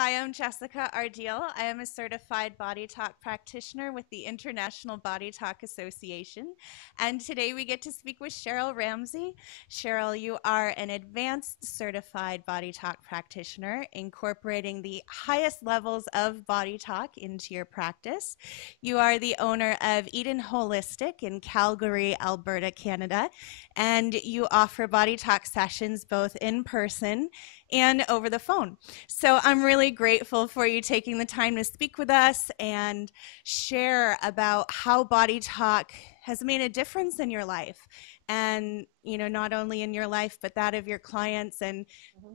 Hi, I'm Jessica Ardeal. I am a certified body talk practitioner with the International Body Talk Association. And today we get to speak with Cheryl Ramsay. Cheryl, you are an advanced certified body talk practitioner, incorporating the highest levels of body talk into your practice. You are the owner of Eden Holistic in Calgary, Alberta, Canada, and you offer body talk sessions both in person and over the phone. So I'm really grateful for you taking the time to speak with us and share about how body talk has made a difference in your life. And, not only in your life, but that of your clients and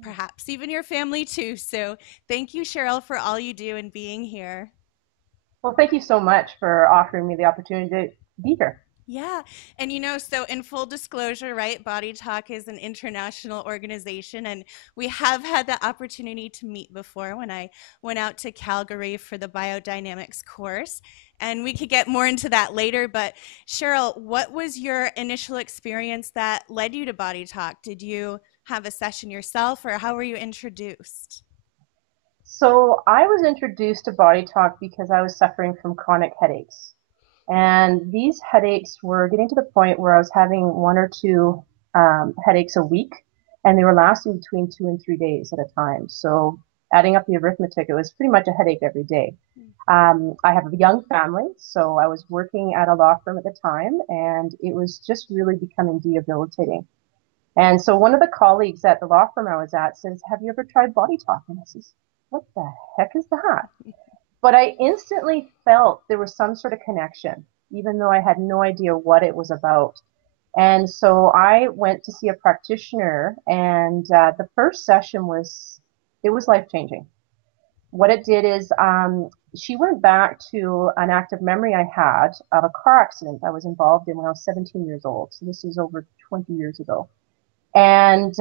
perhaps even your family too. So thank you, Cheryl, for all you do and being here. Well, thank you so much for offering me the opportunity to be here. Yeah. And so in full disclosure, right, Body Talk is an international organization, and we have had the opportunity to meet before when I went out to Calgary for the biodynamics course. And we could get more into that later. But Cheryl, what was your initial experience that led you to Body Talk? Did you have a session yourself, or how were you introduced? So, I was introduced to Body Talk because I was suffering from chronic headaches. And these headaches were getting to the point where I was having one or two headaches a week, and they were lasting between 2 and 3 days at a time. So, adding up the arithmetic, it was pretty much a headache every day. I have a young family, so I was working at a law firm at the time, and it was just really becoming debilitating. And so one of the colleagues at the law firm I was at says, "Have you ever tried Body Talk?" And I says, "What the heck is that?" But I instantly felt there was some sort of connection, even though I had no idea what it was about. And so I went to see a practitioner, and the first session it was life changing. What it did is she went back to an active memory I had of a car accident I was involved in when I was 17 years old. So this is over 20 years ago, and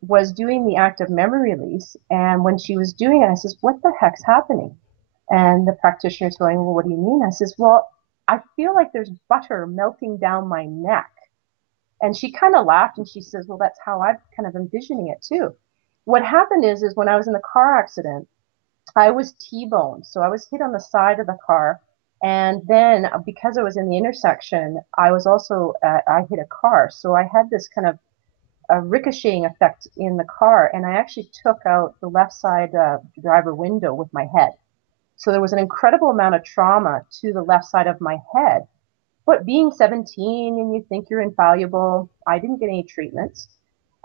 was doing the active memory release. And when she was doing it, I says, "What the heck's happening?" And the practitioner's going, "Well, what do you mean?" I says, "Well, I feel like there's butter melting down my neck." And she kind of laughed and she says, "Well, that's how I'm kind of envisioning it too." What happened is when I was in the car accident, I was T-boned. So I was hit on the side of the car. And then because I was in the intersection, I was also, I hit a car. So I had this kind of a ricocheting effect in the car, and I actually took out the left side driver window with my head. So there was an incredible amount of trauma to the left side of my head. But being 17 and you think you're infallible, I didn't get any treatments,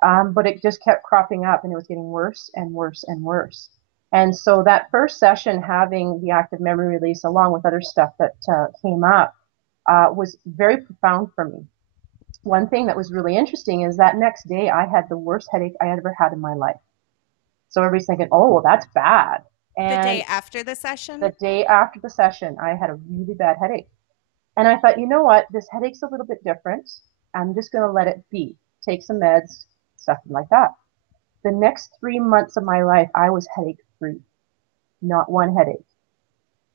but it just kept cropping up and it was getting worse and worse and worse. And so that first session, having the active memory release along with other stuff that came up, was very profound for me. One thing that was really interesting is that next day I had the worst headache I had ever had in my life. So everybody's thinking, "Oh, well, that's bad." The day And after the the session? day after the session, I had a really bad headache. And I thought, you know what? This headache's a little bit different. I'm just going to let it be. Take some meds, stuff like that. The next 3 months of my life, I was headache free, not one headache.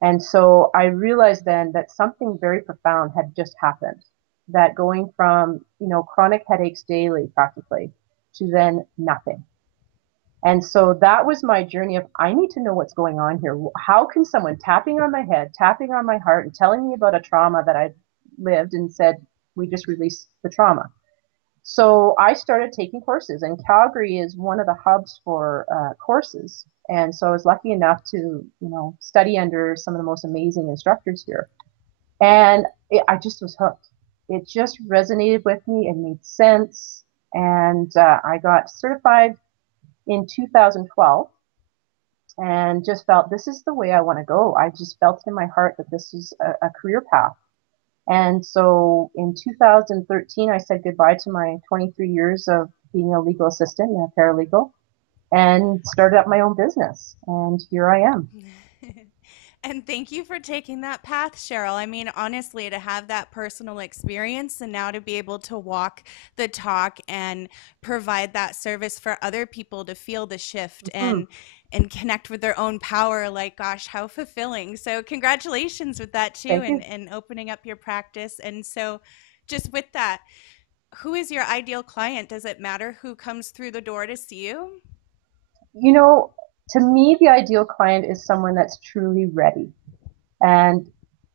And so I realized then that something very profound had just happened. That going from, chronic headaches daily practically to then nothing. And so that was my journey of I need to know what's going on here. How can someone tapping on my head, tapping on my heart, and telling me about a trauma that I lived and said, we just released the trauma. So I started taking courses, and Calgary is one of the hubs for courses. And so I was lucky enough to, study under some of the most amazing instructors here. And I just was hooked. It just resonated with me. It made sense. And I got certified in 2012 and just felt this is the way I want to go. I just felt in my heart that this is a career path. And so in 2013, I said goodbye to my 23 years of being a legal assistant and a paralegal and started up my own business. And here I am. And thank you for taking that path, Cheryl. I mean, honestly, to have that personal experience and now to be able to walk the talk and provide that service for other people to feel the shift Mm-hmm. and connect with their own power, like gosh, how fulfilling. So congratulations with that too Thank you. and opening up your practice. And so just with that, who is your ideal client? Does it matter who comes through the door to see you? You know, To me, the ideal client is someone that's truly ready. And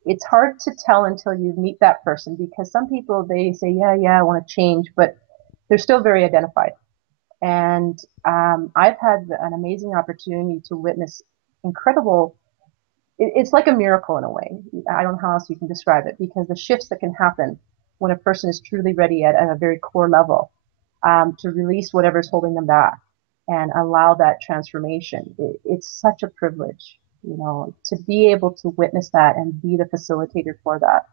it's hard to tell until you meet that person because some people, they say, yeah, I want to change, but they're still very identified. And I've had an amazing opportunity to witness incredible, it's like a miracle in a way. I don't know how else you can describe it because the shifts that can happen when a person is truly ready at a very core level to release whatever's holding them back and allow that transformation. It's such a privilege, to be able to witness that and be the facilitator for that.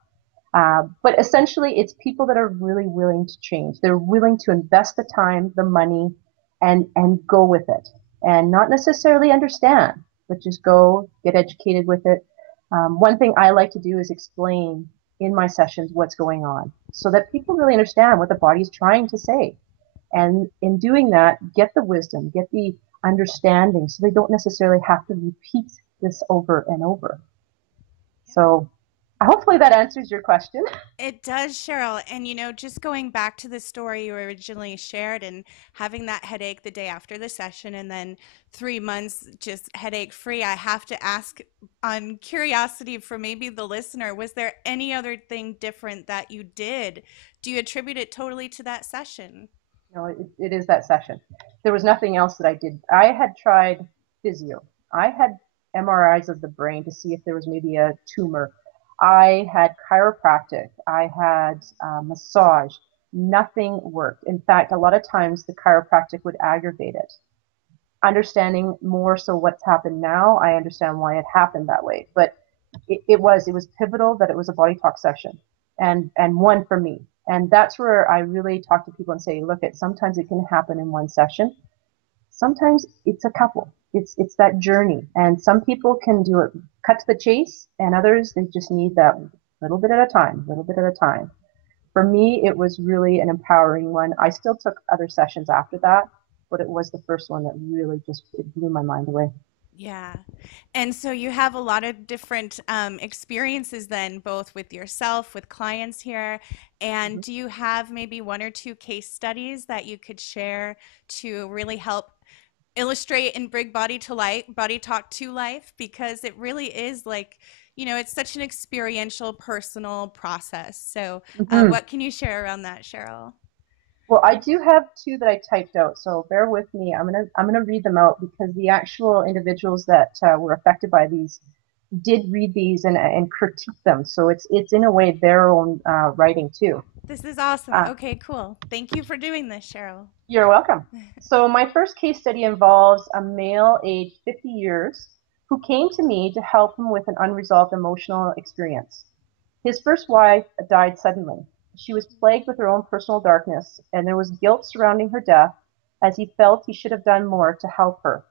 But essentially, it's people that are really willing to change. They're willing to invest the time, the money, and go with it, and not necessarily understand, but just go get educated with it. One thing I like to do is explain in my sessions what's going on, so that people really understand what the body's trying to say. And in doing that, get the wisdom, get the understanding, so they don't necessarily have to repeat this over and over. So hopefully that answers your question. It does, Cheryl. And just going back to the story you originally shared and having that headache the day after the session and then 3 months just headache free, I have to ask on curiosity for maybe the listener, was there any other thing different that you did? Do you attribute it totally to that session? It is that session. There was nothing else that I did. I had tried physio. I had MRIs of the brain to see if there was maybe a tumor. I had chiropractic. I had massage. Nothing worked. In fact, a lot of times the chiropractic would aggravate it. Understanding more so what's happened now, I understand why it happened that way. But it was pivotal that it was a body talk session and one for me. And that's where I really talk to people and say, look, sometimes it can happen in one session. Sometimes it's a couple. It's that journey. And some people can do it cut to the chase, and others they just need that little bit at a time, little bit at a time. For me, it was really an empowering one. I still took other sessions after that, but it was the first one that really just it blew my mind away. Yeah. And so you have a lot of different experiences then, both with yourself, with clients here. And Mhm. do you have maybe one or two case studies that you could share to really help illustrate and bring body to life, body talk to life? Because it really is like, it's such an experiential, personal process. So, Mhm. what can you share around that, Cheryl? Well, I do have two that I typed out, so bear with me. I'm gonna read them out because the actual individuals that were affected by these did read these and critique them. So it's in a way their own writing too. This is awesome. Uh, Okay, cool. Thank you for doing this, Cheryl. you're welcome. So my first case study involves a male aged 50 years who came to me to help him with an unresolved emotional experience. His first wife died suddenly. She was plagued with her own personal darkness, and there was guilt surrounding her death as he felt he should have done more to help her.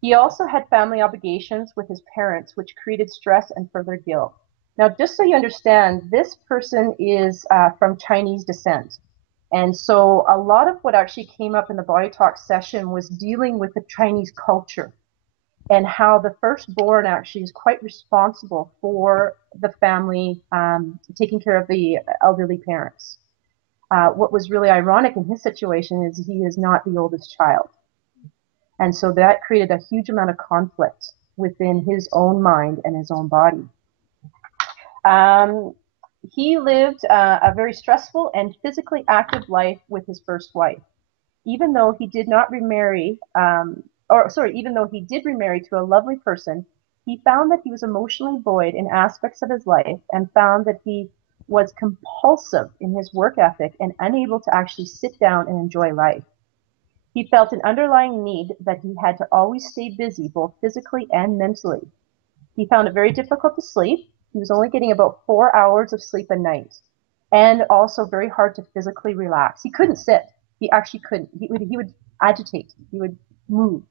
He also had family obligations with his parents, which created stress and further guilt. Now, just so you understand, this person is from Chinese descent. And so a lot of what actually came up in the body talk session was dealing with the Chinese culture and how the firstborn actually is quite responsible for the family, taking care of the elderly parents. What was really ironic in his situation is he is not the oldest child. And so that created a huge amount of conflict within his own mind and his own body. Um, he lived a very stressful and physically active life with his first wife. Even though he did not remarry, even though he did remarry to a lovely person, he found that he was emotionally void in aspects of his life and found that he was compulsive in his work ethic and unable to actually sit down and enjoy life. He felt an underlying need that he had to always stay busy, both physically and mentally. He found it very difficult to sleep. He was only getting about 4 hours of sleep a night, and also very hard to physically relax. He couldn't sit. He actually couldn't. He would agitate. He would move.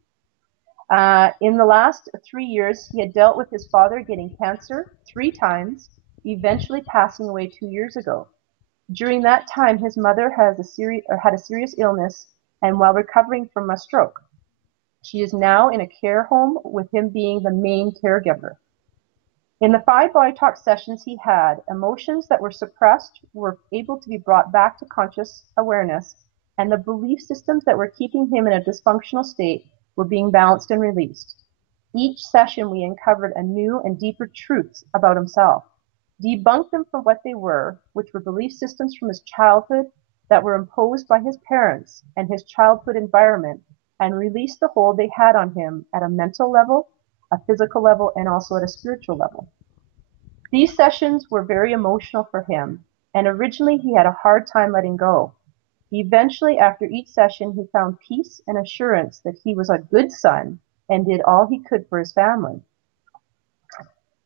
In the last 3 years, he had dealt with his father getting cancer 3 times, eventually passing away 2 years ago. During that time, his mother had a serious illness and while recovering from a stroke. She is now in a care home with him being the main caregiver. In the 5 body talk sessions he had, emotions that were suppressed were able to be brought back to conscious awareness, and the belief systems that were keeping him in a dysfunctional state were being balanced and released. Each session we uncovered a new and deeper truths about himself, debunked them for what they were, which were belief systems from his childhood that were imposed by his parents and his childhood environment, and released the hold they had on him at a mental level, a physical level, and also at a spiritual level. These sessions were very emotional for him, and originally he had a hard time letting go. Eventually, after each session, he found peace and assurance that he was a good son and did all he could for his family.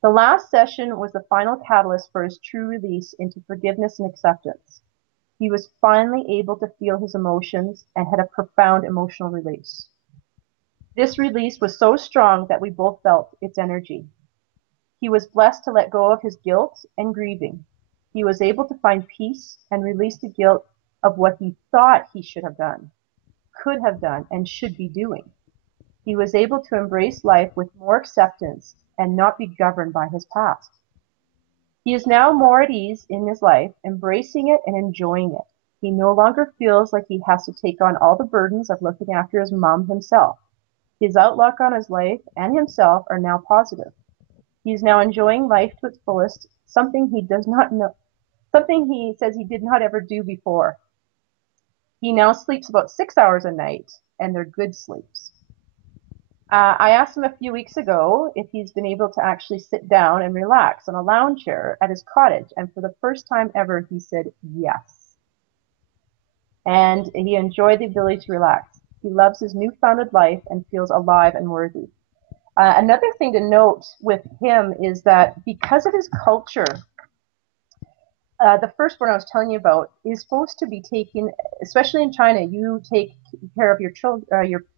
The last session was the final catalyst for his true release into forgiveness and acceptance. He was finally able to feel his emotions and had a profound emotional release. This release was so strong that we both felt its energy. He was blessed to let go of his guilt and grieving. He was able to find peace and release the guilt of what he thought he should have done, could have done, and should be doing. He was able to embrace life with more acceptance and not be governed by his past. He is now more at ease in his life, embracing it and enjoying it. He no longer feels like he has to take on all the burdens of looking after his mom himself. His outlook on his life and himself are now positive. He is now enjoying life to its fullest, something he does not know, something he says he did not ever do before. He now sleeps about 6 hours a night, and they're good sleeps. I asked him a few weeks ago if he's been able to actually sit down and relax on a lounge chair at his cottage, and for the first time ever, he said yes. And he enjoyed the ability to relax. He loves his newfound life and feels alive and worthy. Another thing to note with him is that because of his culture, the firstborn I was telling you about is supposed to be taken, especially in China, you take care of your children,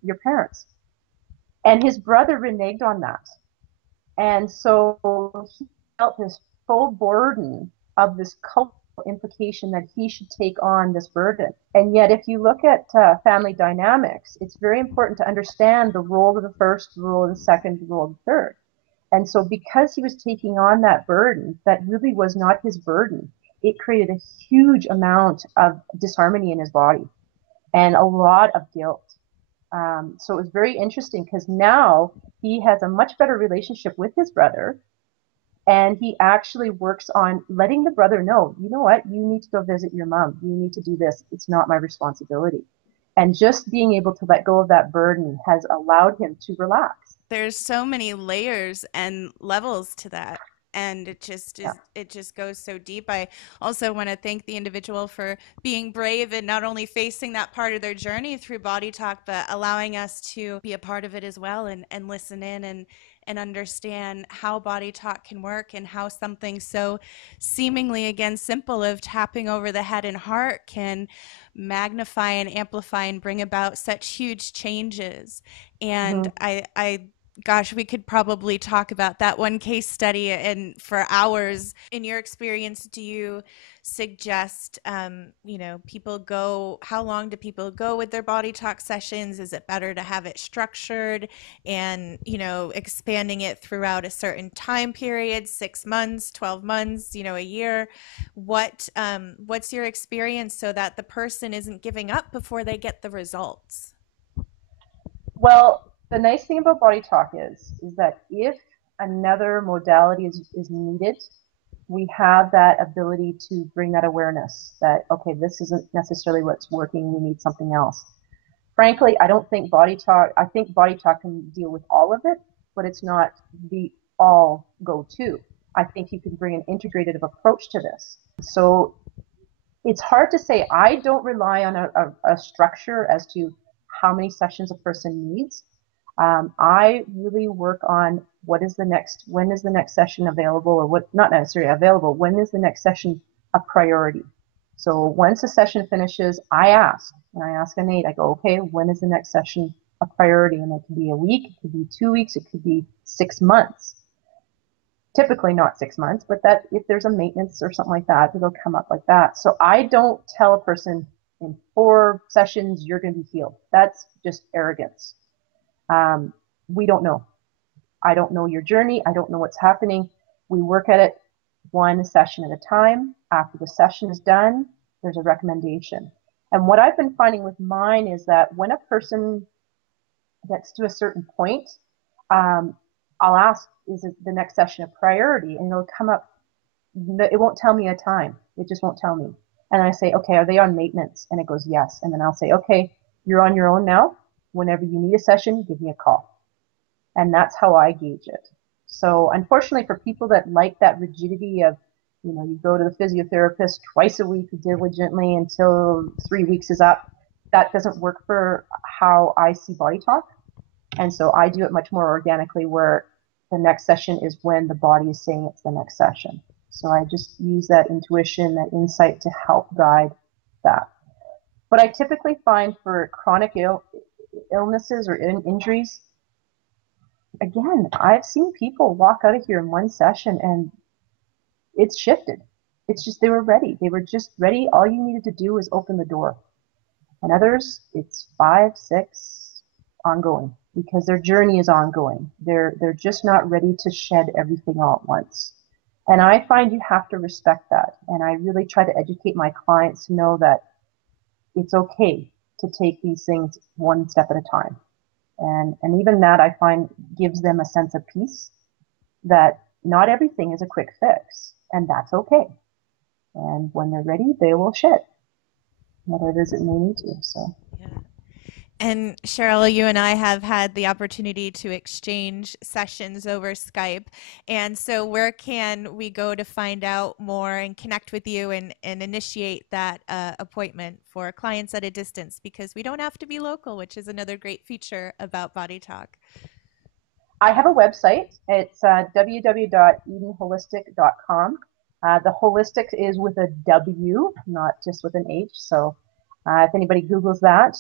your parents. And his brother reneged on that. And so he felt this full burden of this cultural implication that he should take on this burden. And yet, if you look at family dynamics, it's very important to understand the role of the first, the role of the second, the role of the third. And so because he was taking on that burden, that really was not his burden, it created a huge amount of disharmony in his body and a lot of guilt. So it was very interesting because now he has a much better relationship with his brother, and he actually works on letting the brother know, you know what, you need to go visit your mom. You need to do this. It's not my responsibility. And just being able to let go of that burden has allowed him to relax. There's so many layers and levels to that. And Yeah. it just goes so deep. I also want to thank the individual for being brave and not only facing that part of their journey through body talk, but allowing us to be a part of it as well and listen in and understand how body talk can work and how something so seemingly, again, simple of tapping over the head and heart can magnify and amplify and bring about such huge changes. And Mm-hmm. gosh, we could probably talk about that one case study and for hours. In your experience, do you suggest, people go, how long do people go with their body talk sessions? Is it better to have it structured and, expanding it throughout a certain time period, 6 months, 12 months, a year? What's your experience so that the person isn't giving up before they get the results? Well, the nice thing about body talk is that if another modality is needed, we have that ability to bring that awareness that, okay, this isn't necessarily what's working, we need something else. Frankly, I don't think body talk, I think body talk can deal with all of it, but it's not the all go-to. I think you can bring an integrative approach to this. So it's hard to say. I don't rely on a structure as to how many sessions a person needs. I really work on when is the next session available, or what, not necessarily available, when is the next session a priority. So once a session finishes, I ask Annette, I go, okay, when is the next session a priority? And it could be a week, it could be 2 weeks, it could be 6 months. Typically not 6 months, but that if there's a maintenance or something like that, it'll come up like that. So I don't tell a person in 4 sessions you're going to be healed. That's just arrogance. We don't know. I don't know your journey. I don't know what's happening. We work at it one session at a time. After the session is done, there's a recommendation. And what I've been finding with mine is that when a person gets to a certain point, um, I'll ask, is it the next session a priority? And it'll come up, it won't tell me a time. It just won't tell me. And I say, okay, are they on maintenance? And it goes, yes. And then I'll say, okay, you're on your own now. Whenever you need a session, give me a call. And that's how I gauge it. So unfortunately for people that like that rigidity of, you go to the physiotherapist twice a week diligently until 3 weeks is up, that doesn't work for how I see body talk. And so I do it much more organically where the next session is when the body is saying it's the next session. So I just use that intuition, that insight to help guide that. But I typically find for chronic illnesses or injuries, again, I've seen people walk out of here in one session and it's shifted. It's just they were ready. They were just ready. All you needed to do was open the door. And others, it's 5, 6, ongoing because their journey is ongoing. They're just not ready to shed everything all at once. And I find you have to respect that. And I really try to educate my clients to know that it's okay to take these things one step at a time. And even that I find gives them a sense of peace that not everything is a quick fix, and that's okay. And when they're ready, they will shed whatever it is it may need to. So. Yeah. And Cheryl, you and I have had the opportunity to exchange sessions over Skype. And so where can we go to find out more and connect with you and initiate that appointment for clients at a distance? Because we don't have to be local, which is another great feature about Body Talk. I have a website. It's www.edenholistic.com. The holistic is with a W, not just with an H. So if anybody Googles that,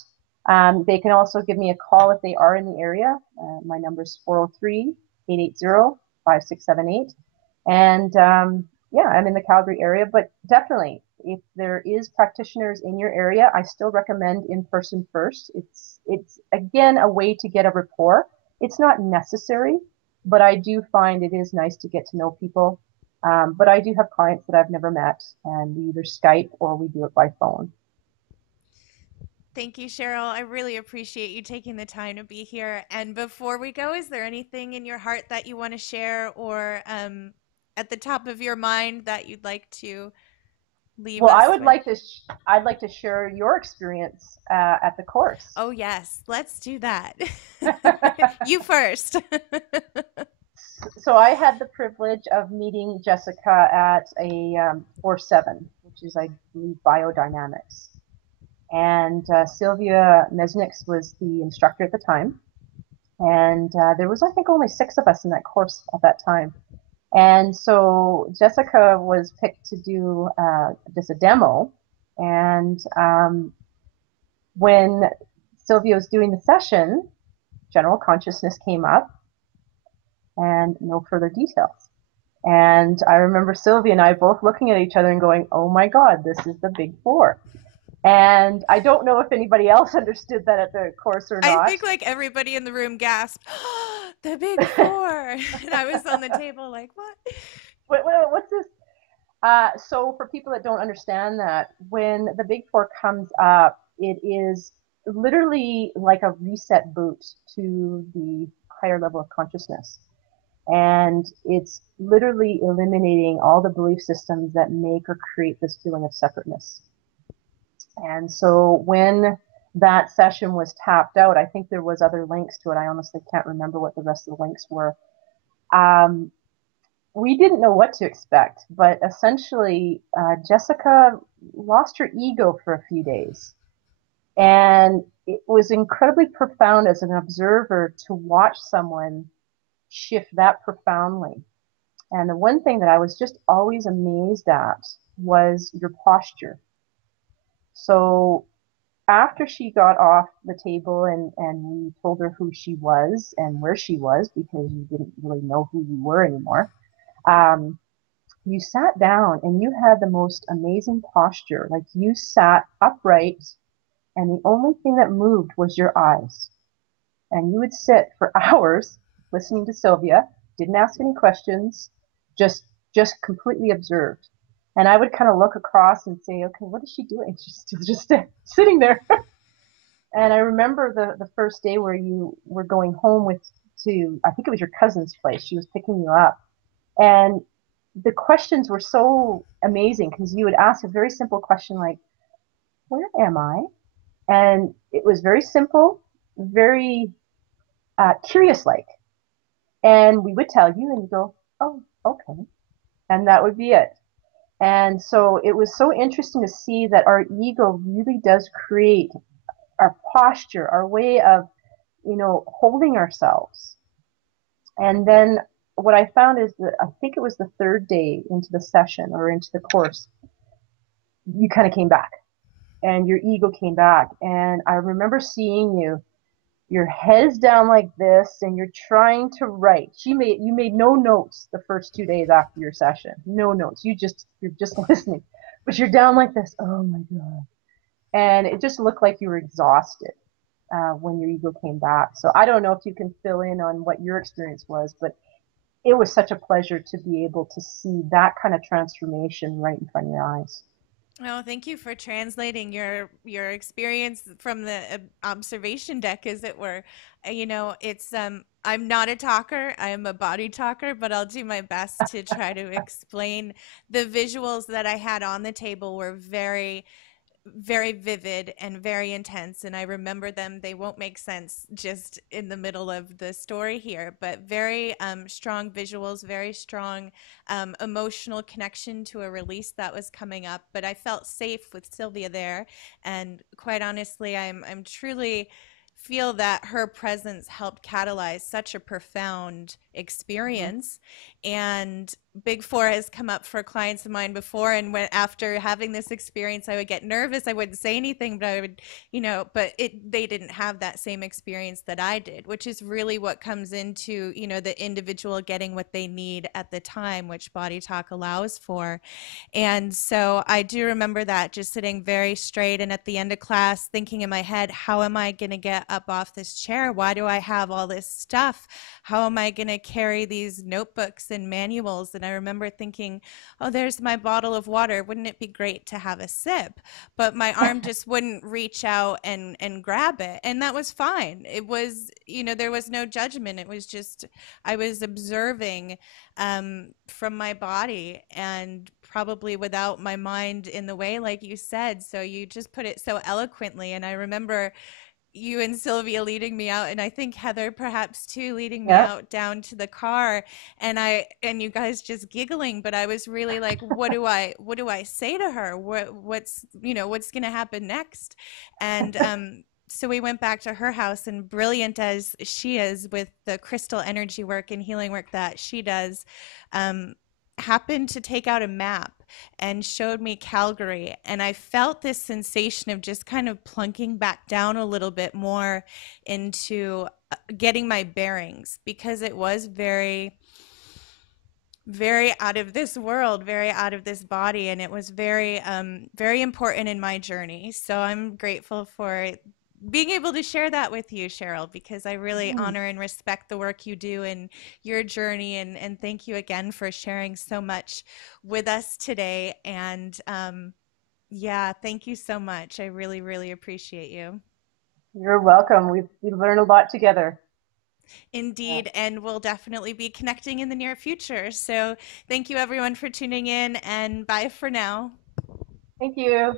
they can also give me a call if they are in the area. My number is 403-880-5678. And yeah, I'm in the Calgary area, but definitely if there is practitioners in your area, I still recommend in person first. It's again a way to get a rapport. It's not necessary, but I do find it is nice to get to know people. But I do have clients that I've never met, and we either Skype or we do it by phone. Thank you, Cheryl. I really appreciate you taking the time to be here. And before we go, is there anything in your heart that you want to share or at the top of your mind that you'd like to leave Well, us with? I'd like to share your experience at the course. Oh, yes. Let's do that. You first. So I had the privilege of meeting Jessica at a 4-7, which is, I believe, biodynamics. And Sylvia Mesnix was the instructor at the time. And there was, I think, only 6 of us in that course at that time. And so Jessica was picked to do just a demo. And when Sylvia was doing the session, general consciousness came up and no further details. And I remember Sylvia and I both looking at each other and going, oh my God, this is the big 4. And I don't know if anybody else understood that at the course or I not. think like everybody in the room gasped, oh, the big 4. And I was on the table like, what? What's this? So for people that don't understand that, when the big 4 comes up, it is literally like a reset boot to the higher level of consciousness. And it's literally eliminating all the belief systems that make or create this feeling of separateness. And so when that session was tapped out, I think there was other links to it. I honestly can't remember what the rest of the links were. We didn't know what to expect, but essentially Jessica lost her ego for a few days. And it was incredibly profound as an observer to watch someone shift that profoundly. And the one thing that I was just always amazed at was your posture. So after she got off the table and we told her who she was and where she was, because you didn't really know who you were anymore, you sat down and you had the most amazing posture. Like you sat upright and the only thing that moved was your eyes. And you would sit for hours listening to Sylvia, didn't ask any questions, just completely observed. And I would kind of look across and say, okay, what is she doing? She's just sitting there. And I remember the first day where you were going home with to I think it was your cousin's place. She was picking you up, and the questions were so amazing because you would ask a very simple question like, "Where am I?" And it was very simple, very curious like. And we would tell you, and you go, "Oh, okay," and that would be it. And so it was so interesting to see that our ego really does create our posture, our way of, holding ourselves. And then what I found is that I think it was the third day into the session or into the course, you kind of came back and your ego came back. And I remember seeing you, your head's down like this and you're trying to write. You made no notes the first 2 days after your session. No notes. You're just listening. But you're down like this. Oh my God. And it just looked like you were exhausted when your ego came back. So I don't know if you can fill in on what your experience was, but it was such a pleasure to be able to see that kind of transformation right in front of your eyes. Oh, thank you for translating your experience from the observation deck, as it were. It's I'm not a talker. I am a body talker, but I'll do my best to try to explain. The visuals that I had on the table were very vivid and very intense, and I remember them. They won't make sense just in the middle of the story here, but very strong visuals, very strong emotional connection to a release that was coming up. But I felt safe with Sylvia there, and quite honestly, I'm truly feel that her presence helped catalyze such a profound Mm-hmm. experience. And Big Four has come up for clients of mine before, and when after having this experience, I would get nervous. I wouldn't say anything, but I would, but they didn't have that same experience that I did, which is really what comes into, the individual getting what they need at the time, which Body Talk allows for. And so I do remember that, just sitting very straight and at the end of class thinking in my head, how am I going to get up off this chair? Why do I have all this stuff? How am I going to carry these notebooks and manuals? And I remember thinking, oh, there's my bottle of water. Wouldn't it be great to have a sip? But my arm just wouldn't reach out and grab it. And that was fine. It was, there was no judgment. It was just, I was observing from my body, and probably without my mind in the way, like you said. So you just put it so eloquently. And I remember you and Sylvia leading me out, and I think Heather perhaps too, leading me Yeah. out down to the car, and you guys just giggling. But I was really like, what do I say to her? What's gonna happen next? And so we went back to her house, and brilliant as she is with the crystal energy work and healing work that she does, um, happened to take out a map and showed me Calgary. And I felt this sensation of just kind of plunking back down a little bit more into getting my bearings, because it was very out of this world, very out of this body, and it was very important in my journey. So I'm grateful for being able to share that with you, Cheryl, because I really Mm. honor and respect the work you do and your journey. And thank you again for sharing so much with us today. And yeah, thank you so much. I really, really appreciate you. You're welcome. We've learned a lot together. Yeah. Indeed, and we'll definitely be connecting in the near future. So thank you everyone for tuning in, and bye for now. Thank you.